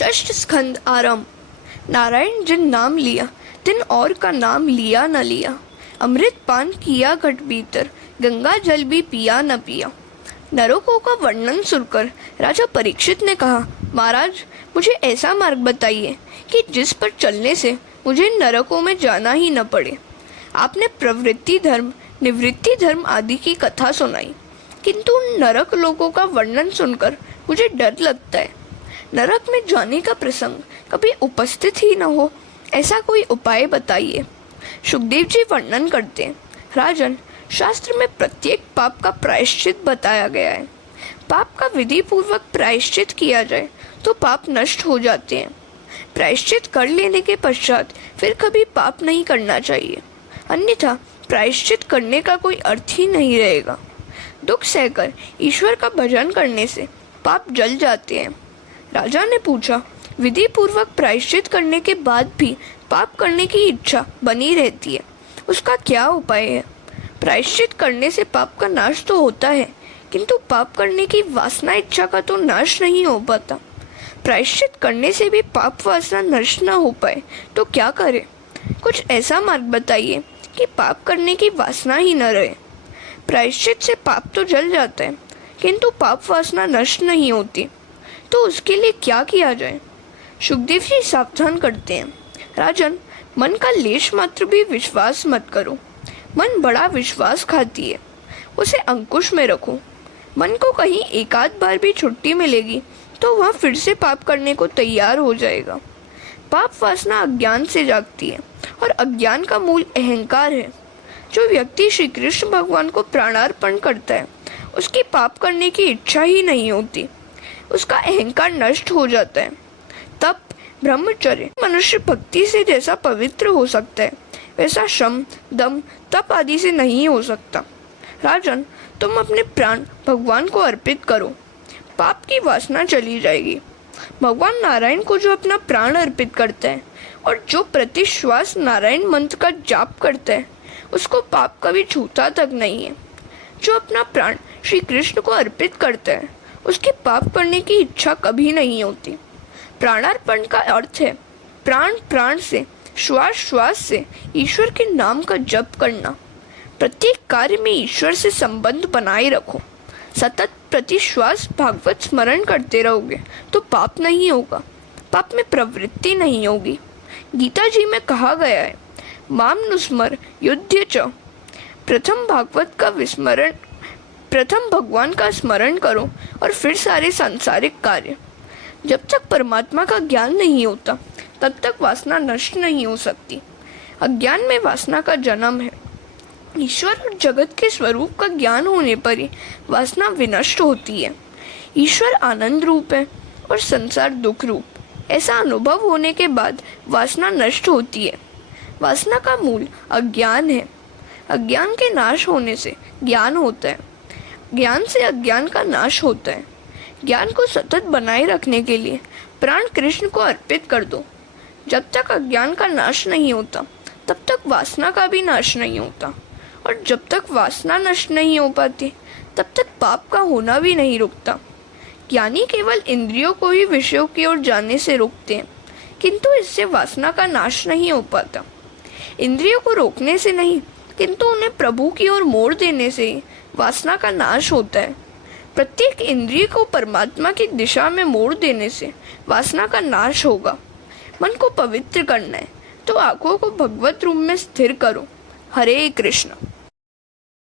षष्ठ स्कंद आरंभ। नारायण जिन नाम लिया, तिन और का नाम लिया न लिया। अमृत पान किया घट भीतर, गंगा जल भी पिया न पिया। नरकों का वर्णन सुनकर राजा परीक्षित ने कहा, महाराज मुझे ऐसा मार्ग बताइए कि जिस पर चलने से मुझे नरकों में जाना ही न पड़े। आपने प्रवृत्ति धर्म, निवृत्ति धर्म आदि की कथा सुनाई, किंतु उन नरक लोगों का वर्णन सुनकर मुझे डर लगता है। नरक में जाने का प्रसंग कभी उपस्थित ही न हो, ऐसा कोई उपाय बताइए। सुखदेव जी वर्णन करते हैं, राजन शास्त्र में प्रत्येक पाप का प्रायश्चित बताया गया है। पाप का विधि पूर्वक प्रायश्चित किया जाए तो पाप नष्ट हो जाते हैं। प्रायश्चित कर लेने के पश्चात फिर कभी पाप नहीं करना चाहिए, अन्यथा प्रायश्चित करने का कोई अर्थ ही नहीं रहेगा। दुख सहकर ईश्वर का भजन करने से पाप जल जाते हैं। राजा ने पूछा, विधि पूर्वक प्रायश्चित करने के बाद भी पाप करने की इच्छा बनी रहती है, उसका क्या उपाय है? प्रायश्चित करने से पाप का नाश तो होता है, किंतु पाप करने की वासना इच्छा का तो नाश नहीं हो पाता। प्रायश्चित करने से भी पाप वासना नष्ट न हो पाए तो क्या करें? कुछ ऐसा मार्ग बताइए कि पाप करने की वासना ही न रहे। प्रायश्चित से पाप तो जल जाता है, किंतु पाप वासना नष्ट नहीं होती, तो उसके लिए क्या किया जाए? सुखदेव जी सावधान करते हैं, राजन मन का लेश मात्र भी विश्वास मत करो। मन बड़ा विश्वास खाती है, उसे अंकुश में रखो। मन को कहीं एकाध बार भी छुट्टी मिलेगी तो वह फिर से पाप करने को तैयार हो जाएगा। पाप वासना अज्ञान से जागती है और अज्ञान का मूल अहंकार है। जो व्यक्ति श्री कृष्ण भगवान को प्राणार्पण करता है, उसकी पाप करने की इच्छा ही नहीं होती, उसका अहंकार नष्ट हो जाता है। तप, ब्रह्मचर्य मनुष्य भक्ति से जैसा पवित्र हो सकता है, वैसा श्रम, दम, तप आदि से नहीं हो सकता। राजन तुम अपने प्राण भगवान को अर्पित करो, पाप की वासना चली जाएगी। भगवान नारायण को जो अपना प्राण अर्पित करता है और जो प्रति श्वास नारायण मंत्र का जाप करता है, उसको पाप कभी छूता तक नहीं है। जो अपना प्राण श्री कृष्ण को अर्पित करता है, उसकी पाप करने की इच्छा कभी नहीं होती। प्राणार्पण का अर्थ है प्राण प्राण से, श्वास श्वास से ईश्वर के नाम का जप करना। प्रत्येक कार्य में ईश्वर से संबंध बनाए रखो। सतत प्रति श्वास भागवत स्मरण करते रहोगे तो पाप नहीं होगा, पाप में प्रवृत्ति नहीं होगी। गीता जी में कहा गया है, माम नुस्मर युध्य च। प्रथम भगवान का स्मरण करो और फिर सारे सांसारिक कार्य। जब तक परमात्मा का ज्ञान नहीं होता तब तक वासना नष्ट नहीं हो सकती। अज्ञान में वासना का जन्म है। ईश्वर और जगत के स्वरूप का ज्ञान होने पर ही वासना विनष्ट होती है। ईश्वर आनंद रूप है और संसार दुख रूप। ऐसा अनुभव होने के बाद वासना नष्ट होती है। वासना का मूल अज्ञान है। अज्ञान के नाश होने से ज्ञान होता है, ज्ञान से अज्ञान का नाश होता है। ज्ञान को सतत बनाए रखने के लिए प्राण कृष्ण को अर्पित कर दो। जब तक अज्ञान का नाश नहीं होता तब तक वासना का भी नाश नहीं होता, और जब तक वासना नष्ट नहीं हो पाती तब तक पाप का होना भी नहीं रुकता। ज्ञानी केवल इंद्रियों को ही विषयों की ओर जाने से रोकते हैं, किंतु इससे वासना का नाश नहीं हो पाता। इंद्रियों को रोकने से नहीं, किंतु उन्हें प्रभु की ओर मोड़ देने से ही वासना का नाश होता है। प्रत्येक इंद्रिय को परमात्मा की दिशा में मोड़ देने से वासना का नाश होगा। मन को पवित्र करना है तो आंखों को भगवत रूप में स्थिर करो। हरे कृष्ण।